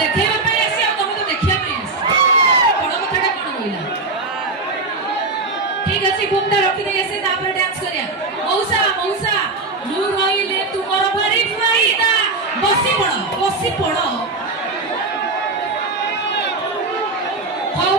देखैबा पे आसी आ तुम तो देखिया पे आसी बड़ कथाटा कोन होइला ठीक अछि घुमटा रखि दे आसी तापर डांस करिया मौसा मौसा मु रहिले तुमर भारी फायदा बसी पड़ो हाउ